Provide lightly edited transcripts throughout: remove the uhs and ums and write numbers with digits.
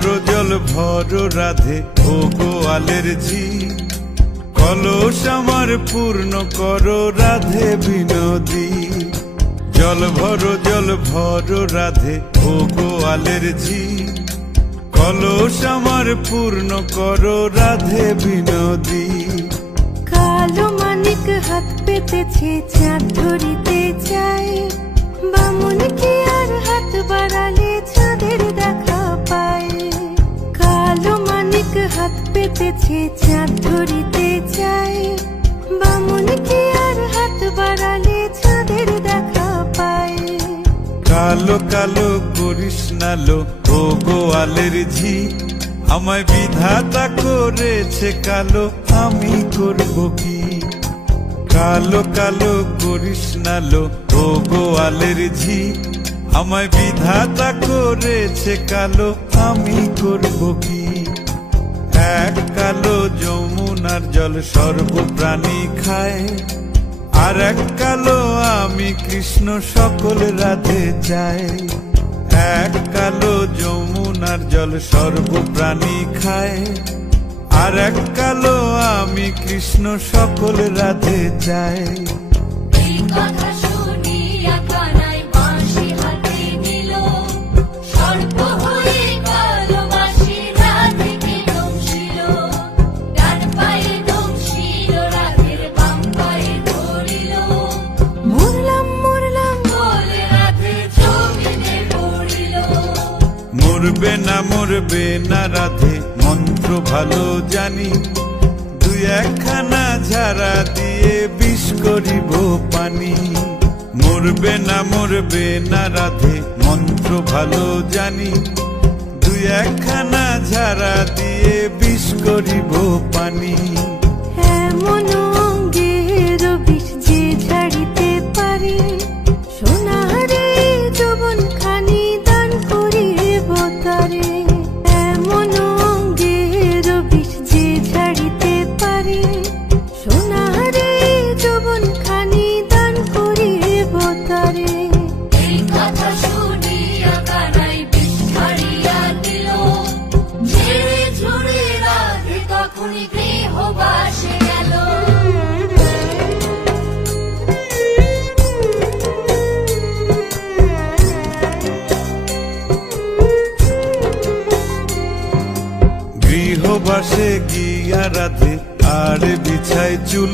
ভরো জল ভরো রাধে ও গোয়ালের ঝি, কলস আমার পূর্ণ করো রাধে বিনোদী। জল ভরো রাধে ও গোয়ালের ঝি, কলস আমার পূর্ণ করো রাধে বিনোদী। কালো মানিক হাত পেতেছে চাঁদ ধরিতে চায়, বামুন কি আর হাত বাড়ালে চাঁদের দেখা পায়। কালো মানিক হাত পেতেছে চাঁদ ধরিতে চায়, বামুন কি আর হাত বাড়ালে চাঁদের দেখা পায়। কালো কালো করিস নালো ও গোয়ালের ঝি, আমায় বিধাতা করেছে কালো আমি করব কি। কালো কালো করিস নালো ও গোয়ালের ঝি, আমায় বিধাতা করেছে কালো আমি করব কি। এক কালো যমুনার জল সর্বপ্রাণী খায়, আর এক কালো আমি কৃষ্ণ সকল রাধে চাই। এক কালো যমুনার জল সর্বপ্রাণী খায়, আর এক কালো আমি কৃষ্ণ সকল রাধে চাই। এই কথা শুনিয়া কানাই বাঁশি হাতে নিল, সর্প হয়ে কালো বাঁশি রাধেকে দংশিল। ডান পায়ে দংশিল রাধের বাম পায়ে ধরিল, মরলাম মরলাম বলে রাধে জমিনে পড়িল। মরবে না রাধে মন্ত্র ভালো জানি, দুই একখানা ঝাড়া দিয়ে বিষ করিব পানি। মরবে না রাধে মন্ত্র ভালো জানি, দুই একখানা ঝাড়া দিয়ে বিষ করিব পানি। এমন অঙ্গের বিষ যে ঝাড়িতে পারে, সোনারে যৌবন খানি দান করিব তারে। এমন অঙ্গের বিষ যে ঝাড়িতে পারে, সোনারে যৌবন খানি দান করিব তারে। এই কথা শুনিয়া কানাই বিষ ছাড়িয়া দিল, ঝেড়ে ঝুড়ে রাধে তখনই গৃহবাসে গেল। গৃহবাসে গিয়া রাধে আর বিছাই চুল,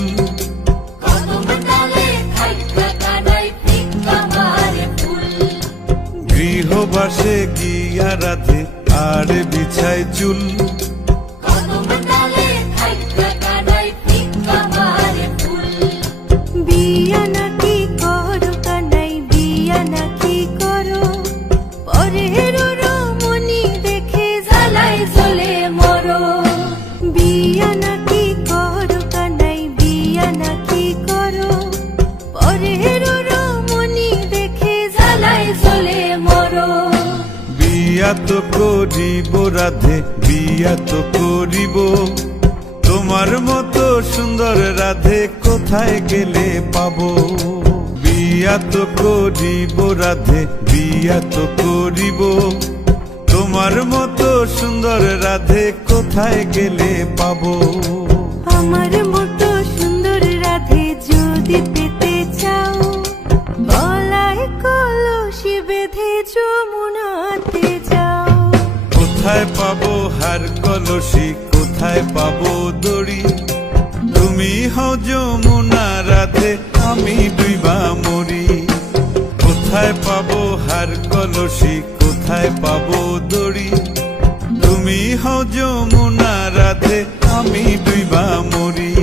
কদম ডালে থাইকা কানাই ফিক্কা মারে ফুল। গৃহবাসে গিয়া রাধে আর বিছাই চুল, কদম ডালে থাইকা কানাই ফিক্কা মারে ফুল। বিয়া নাকি করো কানাই বিয়া নাকি করো, পরের রমণী দেখে জ্বালায় জ্বলে মরো। বিয়া নাকি করো কানাই বিয়া নাকি করো, পরের রমণী দেখে জ্বালায় জ্বলে মরো। বিয়া তো করিব রাধে বিয়া তো করিব, তোমার মতো সুন্দর রাধে কোথায় গেলে পাবো। বিয়া তো করিব রাধে বিয়া তো করিব, তোমার মতো সুন্দর রাধে কোথায় গেলে পাবো। আমার মতো সুন্দর রাধে যদি পেতে চাও, গলায় কলসি বেঁধে যমুনাতে যাও। কোথায় পাবো হার কলসি কোথায় পাবো দড়ি, তুমি হও যমুনা রাধে আমি ডুইবা মরি। কোথায় পাবো হার কলসি কোথায় পাবো দড়ি, তুমি হও যমুনা রাধে আমি ডুইবা মরি।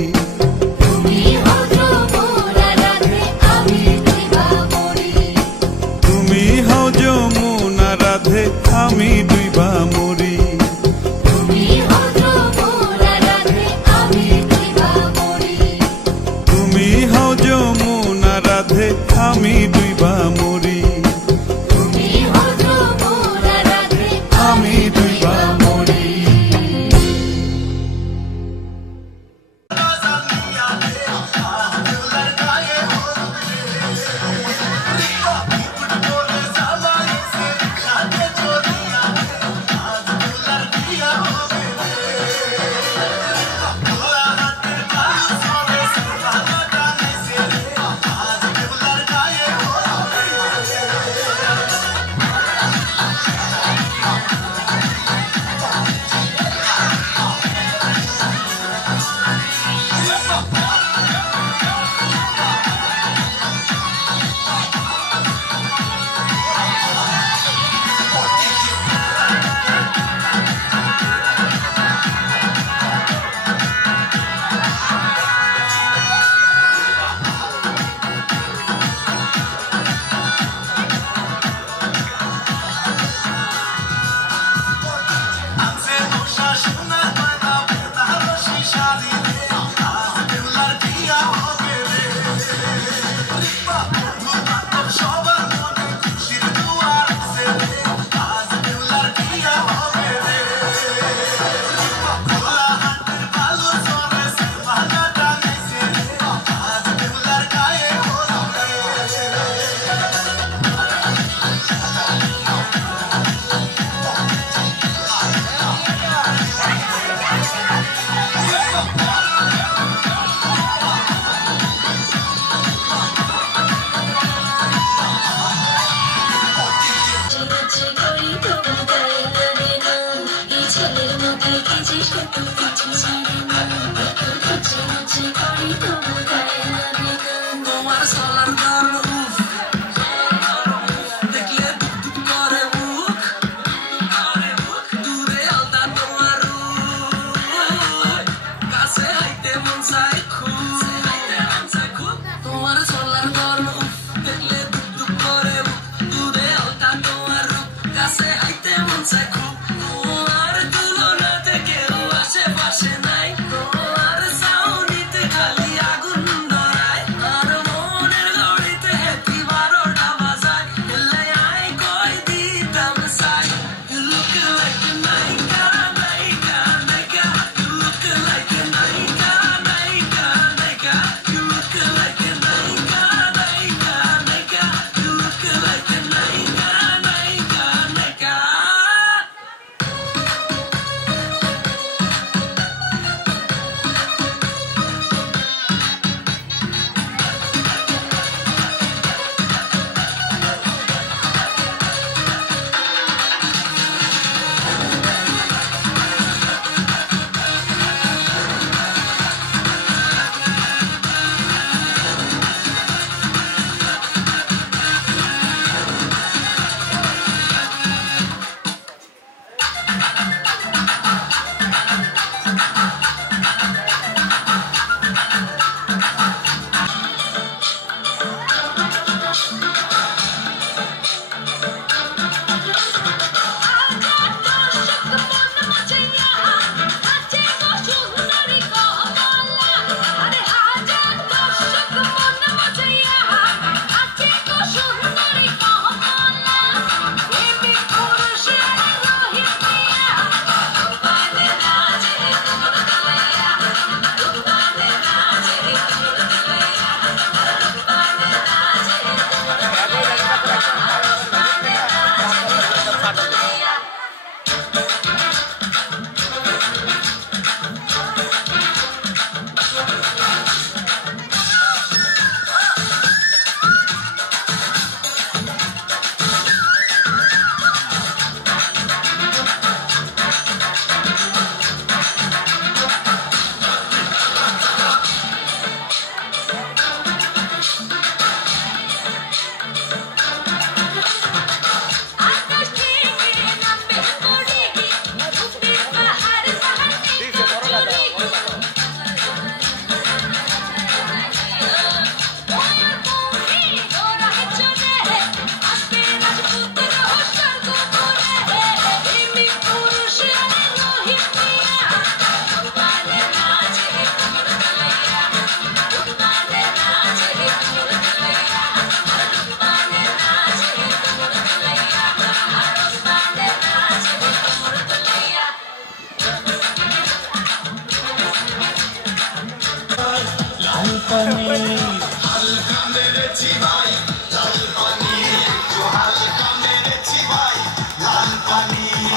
তুমি হও যমুনা রাধে আমি ডুইবা মরি। তুমি হও যমুনা রাধে আমি ডুইবা মরি। তুমি হও যমুনা রাধে আমি ডুইবা মরি। তুমি হও যমুনা রাধে আমি ডুইবা মরি। তুমি হও যমুনা রাধে আমি ডুইবা মরি। যে সে তো কিছু জানে না লুচি লুচি করি তবু গায়ে লাগে না তোমার সোলার গর্ব উফ দেখলে দুক দুক করে বুক দূরে আলতা তোমার কাছে হাইতে মন চাই খুব তোমার সোলার গর্ব উফ দেখলে দুক দুক করে বুক দূরে আলতা তোমার কাছে হাইতে মন চাই খুব তোমার তুলনাতে কেউ আশেপাশে নাই তোমার সাউনিতে খালি আগুন ধরায় আর মনের ঘড়িতে হেঁটি 12টা বাজায় এলে আই কই দিতাম সাই You look like a naika, naika, naika You look like a naika, naika, naika You look like a naika, naika, naika You look like a naika, naika, naika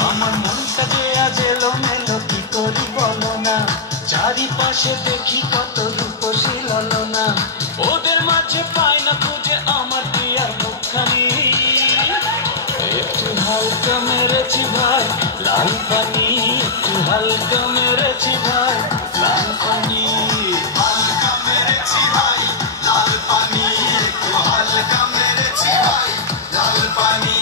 আমার মনটা যে আজ এলোমেলো কি করি বলো না চারিপাশে দেখি কত রূপসী ললনা ওদের মাঝে পাই না খুঁজে আমার প্রিয়ার মুখখানি একটু হালকা মেরেছি ভাই লাল পানি একটু হালকা মেরেছি ভাই লাল পানি হালকা মেরেছি ভাই লাল পানি একটু হালকা মেরেছি ভাই লাল পানি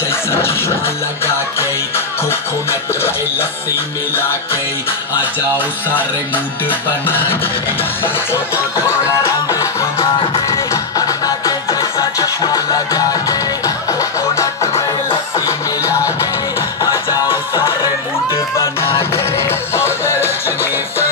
जैसा चश्मा लगा के कोकोनट में लस्सी मिला के आ जाओ सारे मूड बना के थोड़ा रंग बना के अन्ना के जैसा चश्मा लगा के कोकोनट में लस्सी मिला के आ जाओ सारे मूड बना के और रजनी से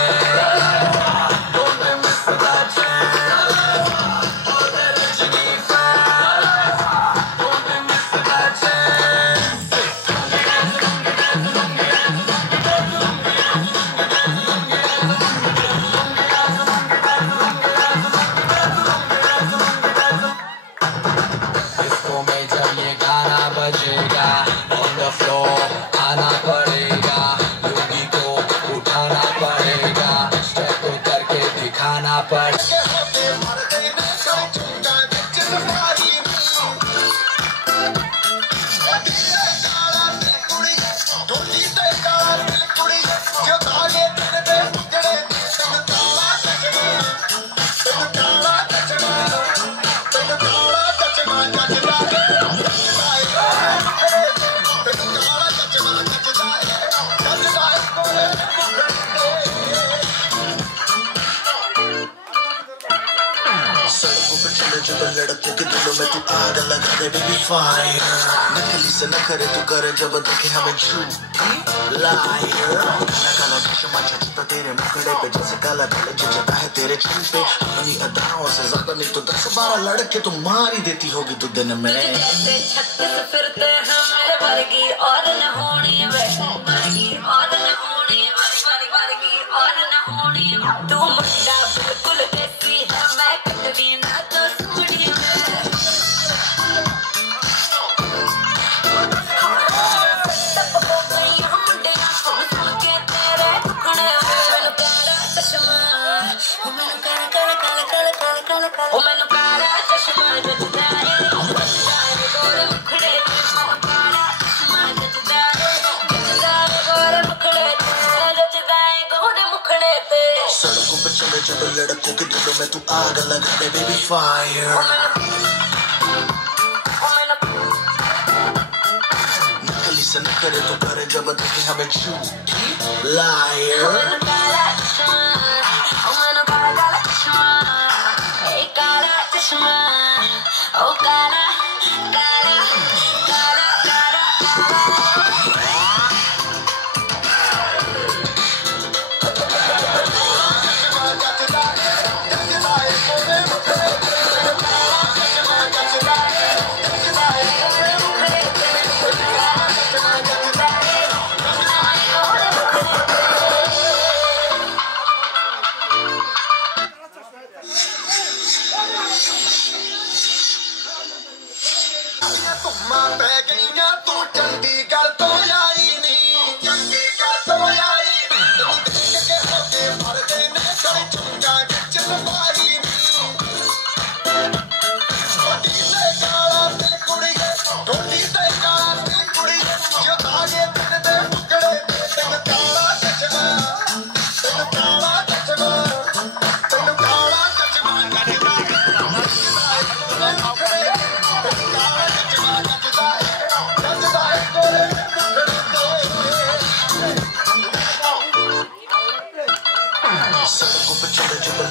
लड़कों के दिलों में तू आग लगा दे बेबी फायर नकली से न करे तू करे जब देखे हमें झूठी लायर काला काला चश्मा छचता तेरे मुखड़े पे जैसे काला काला जचता है तेरे चिन पे अपनी अदाओं से ज्यादा नहीं तो 10-12 लड़के तो मार ही देती होगी तू दिन में छत्तीस फिरते हमारे वर्गी और न होनी वर्गी और न होनी वर्गी और न होनी तू मुझा बिल्कुल कैसी है मैं कभी ना तो सड़कों पे चले जब लड़कों के दिलों में तू आग लगा दे बेबी फायर नकली से न करे तो करे जब देखे हमें झूठी लायर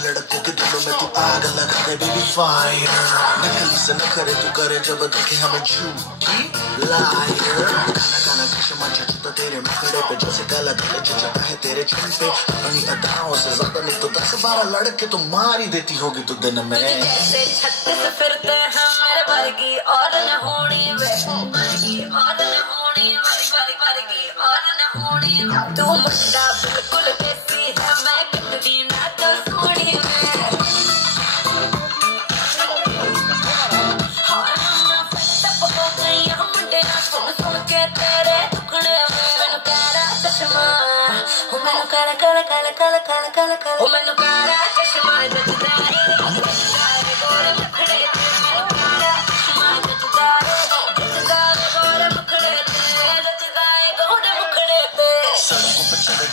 लड़कों के दिलों में तू आग लगा दे बेबी फायर नकली से न करे तू करे जब देखे हमें झूठी लायर काला काला चश्मा छचता तेरे मुखड़े पे जैसे काला काला जचता है तेरे चिन पे अपनी अदाओं से ज्यादा नहीं तो 10-12 लड़के तो मार ही देती होगी तू दिन में छत्तीस फिरते हमारे वर्गी और न होनी वर्गी और न होनी वर्गी और न होनी तू मुझा बिल्कुल कैसी है मैं कभी ना तो सोनी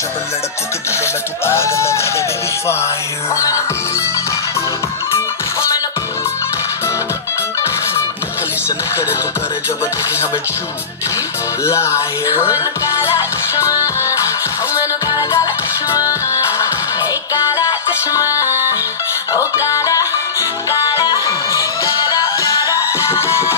जब लड़कों के दिलों में तू आग लगा दे बेबी फायर नकली से न करे तो करे जब देखे हमें झूठी liar मैंने काला चश्मा एक काला चश्मा ओ काला काला काला काला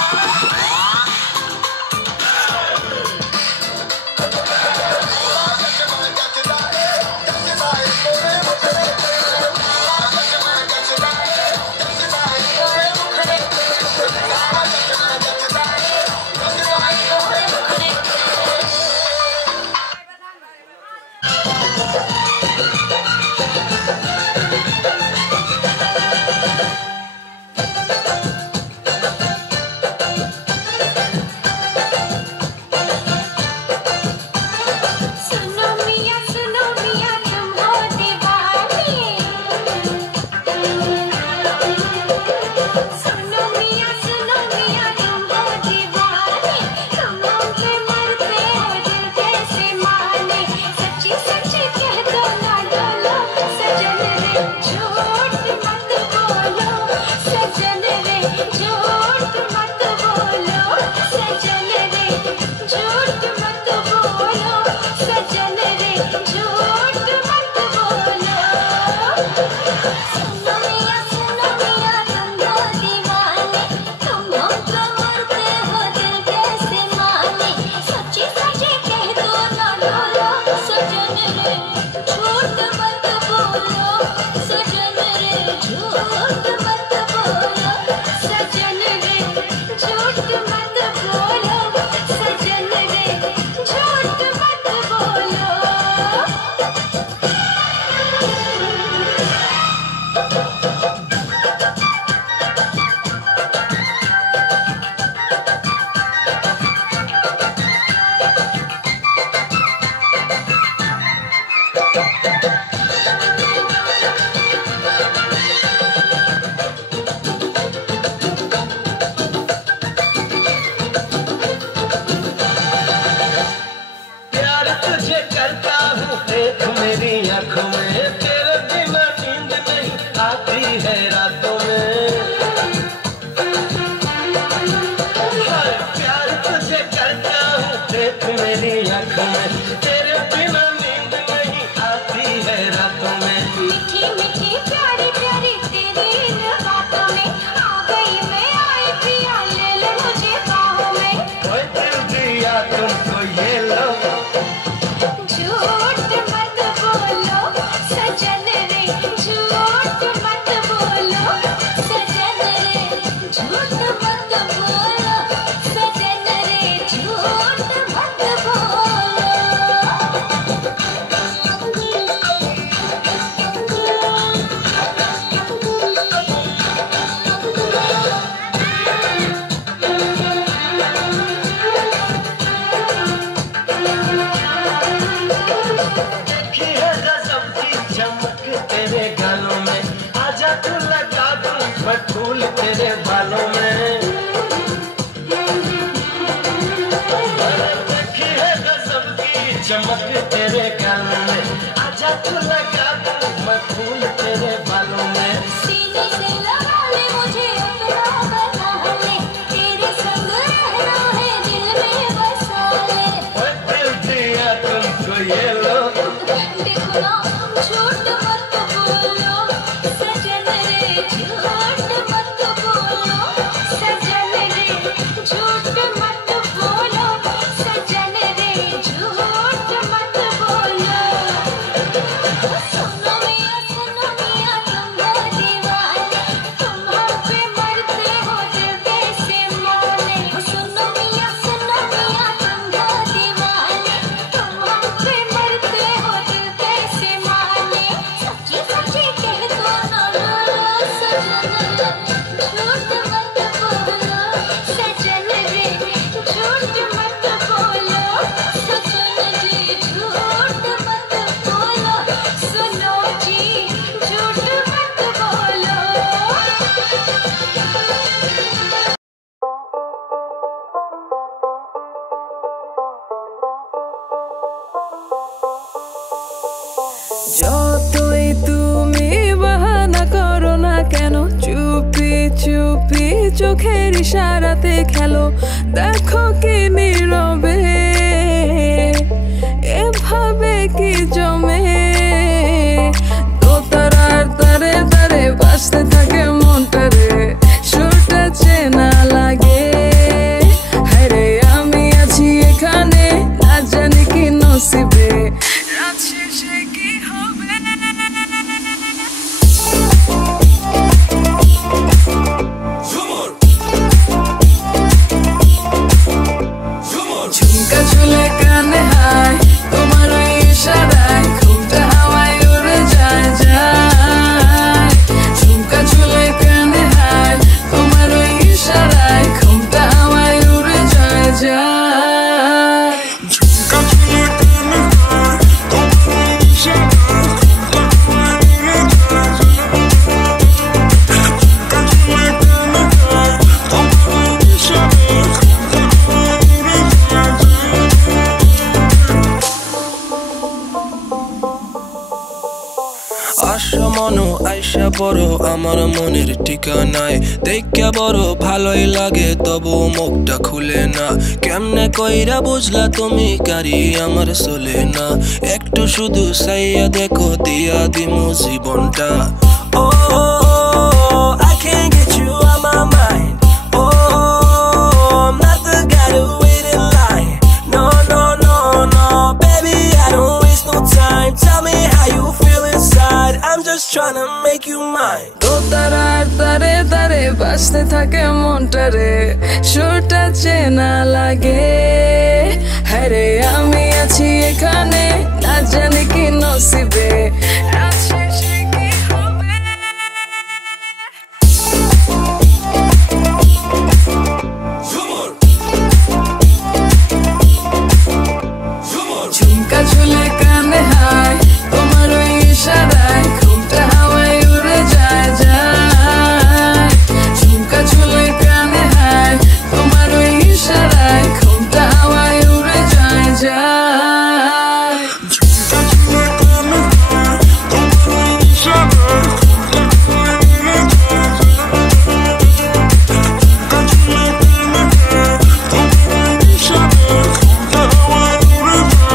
যতই তুমি বাহানা করো না কেন, চুপি চুপি চোখের ইশারাতে খেলো, দেখো কি নীরবে এভাবে কি জমে। দোতারার তারে তারে বাজতে থাকে মনটারে, সুরটা চেনা লাগে। হায়রে আমি আছি এখানে, না জানি কি নসিবে, রাত শেষে কি হবে। ঝুমকা ঝুলে কানে হায়, তোমার ওই ইশারায় ঘুমটা হাওয়ায় উড়ে যায় যায়। ঝুমকা ঝুলে কানে হায়, তোমার ওই ইশারায় ঘুমটা হাওয়ায় উড়ে যায় যায়। ঝুমকা ঝুলে কানে হায়, তোমার ওই ইশারায় ঘুমটা হাওয়ায় উড়ে যায় যায়। ঝুমকা ঝুলে কানে হায়, তোমার ওই ইশারায় ঘুমটা হাওয়ায় উড়ে যায় যায়। আশা মনো আইসা বড় আমার মনের ঠিকানায়, দেখা বড় ভালোই লাগে তবু মুখটা খুলে না। কেমনে কইরা বুঝলা তুমি কারি আমার চলে না, একটু শুধু চাইয়া দেখো দিয়া দিমু জীবনটা। ও I can't get you out my mind. Oh, I'm not the guy to wait in line. No, no, no, no, baby, I don't waste no time. Tell me how you feel inside. I'm just trying to make you mine. দোতারার তারে তারে বাজতে থাকে মনটারে, সুরটা চেনা লাগে। হায়রে আমি আছি এখানে, না জানি কি নসিবে, রাত শেষে কি হবে। ঝুমকা ঝুলে কানে হায়, তোমার ওই ইশারায় ঘুমটা হাওয়ায় উড়ে যায় যায়। ঝুমকা ঝুলে কানে হায়, তোমার ওই ইশারায় ঘুমটা হাওয়ায় উড়ে যায় যায়। ঝুমকা ঝুলে কানে হায়, তোমার ওই ইশারায় ঘুমটা হাওয়ায় উড়ে যায় যায়। ঝুমকা ঝুলে কানে হায়, তোমার ওই ইশারায় ঘুমটা হাওয়ায় উড়ে যায় যায়।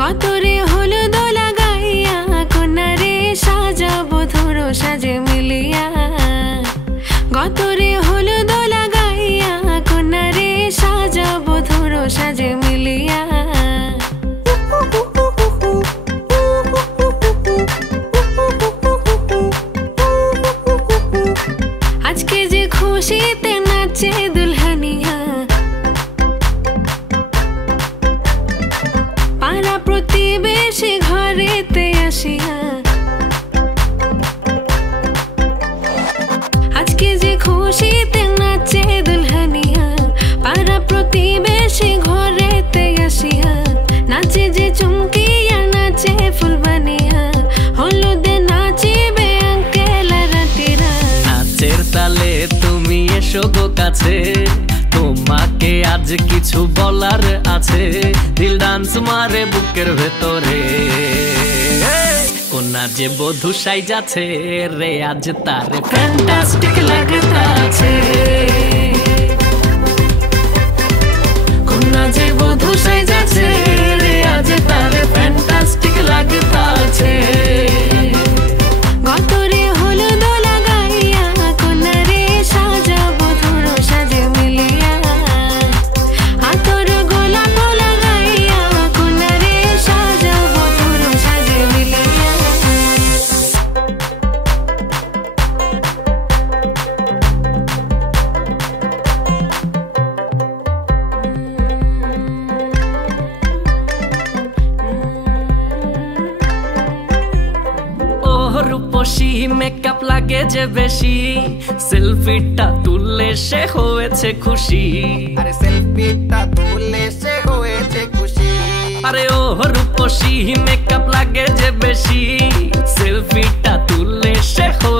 গতরে হলুদ লাগাইয়া, কন্যারে সাজাবো ধরো সাজে মিলিয়া। গতরে হলুদ লাগাইয়া, কন্যারে সাজাবো ধরো সাজে মিলিয়া। আজকে যে খুশিতে নাচে দুলহানিয়া, পাড়া প্রতিবেশী ঘরেতে আসিয়া। আজকে যে খুশিতে নাচে দুলহানিয়া, পাড়া প্রতিবেশী ঘরেতে আসিয়া। নাচে যে চুমকিয়া, নাচে ফুলবানিয়া, হলুদে নাচিবে আঙ্কেল রাতিরা। নাচের তালে তুমি এসো গো কাছে, তোমাকে আজ কিছু বলার আছে। দিল ডান্স মারে বুকের ভেতরে, কোনা যে বধূ সাইজাছে রে, আজ তার ফ্যান্টাস্টিক লাগতাছে। কোনা যে বধূ সাইজাছে রে, আজ তার ফ্যান্টাস্টিক লাগতাছে। গতরে হলুদ লাগাইয়া, কন্যারে সাজাবো ধরো সাজে মিলিয়া। হাতর গোলাপ লাগাইয়া, কন্যারে সাজাবো ধরো সাজে মিলিয়া। রূপসী মেকআপ লাগে যে বেশি, সেলফিটা তুললে সে হয়েছে খুশি। আরে সেলফিটা তুললে সে হয়েছে আরে ও রূপসী মেকআপ লাগে যে বেশি সেলফিটা তুললে সে হয়ে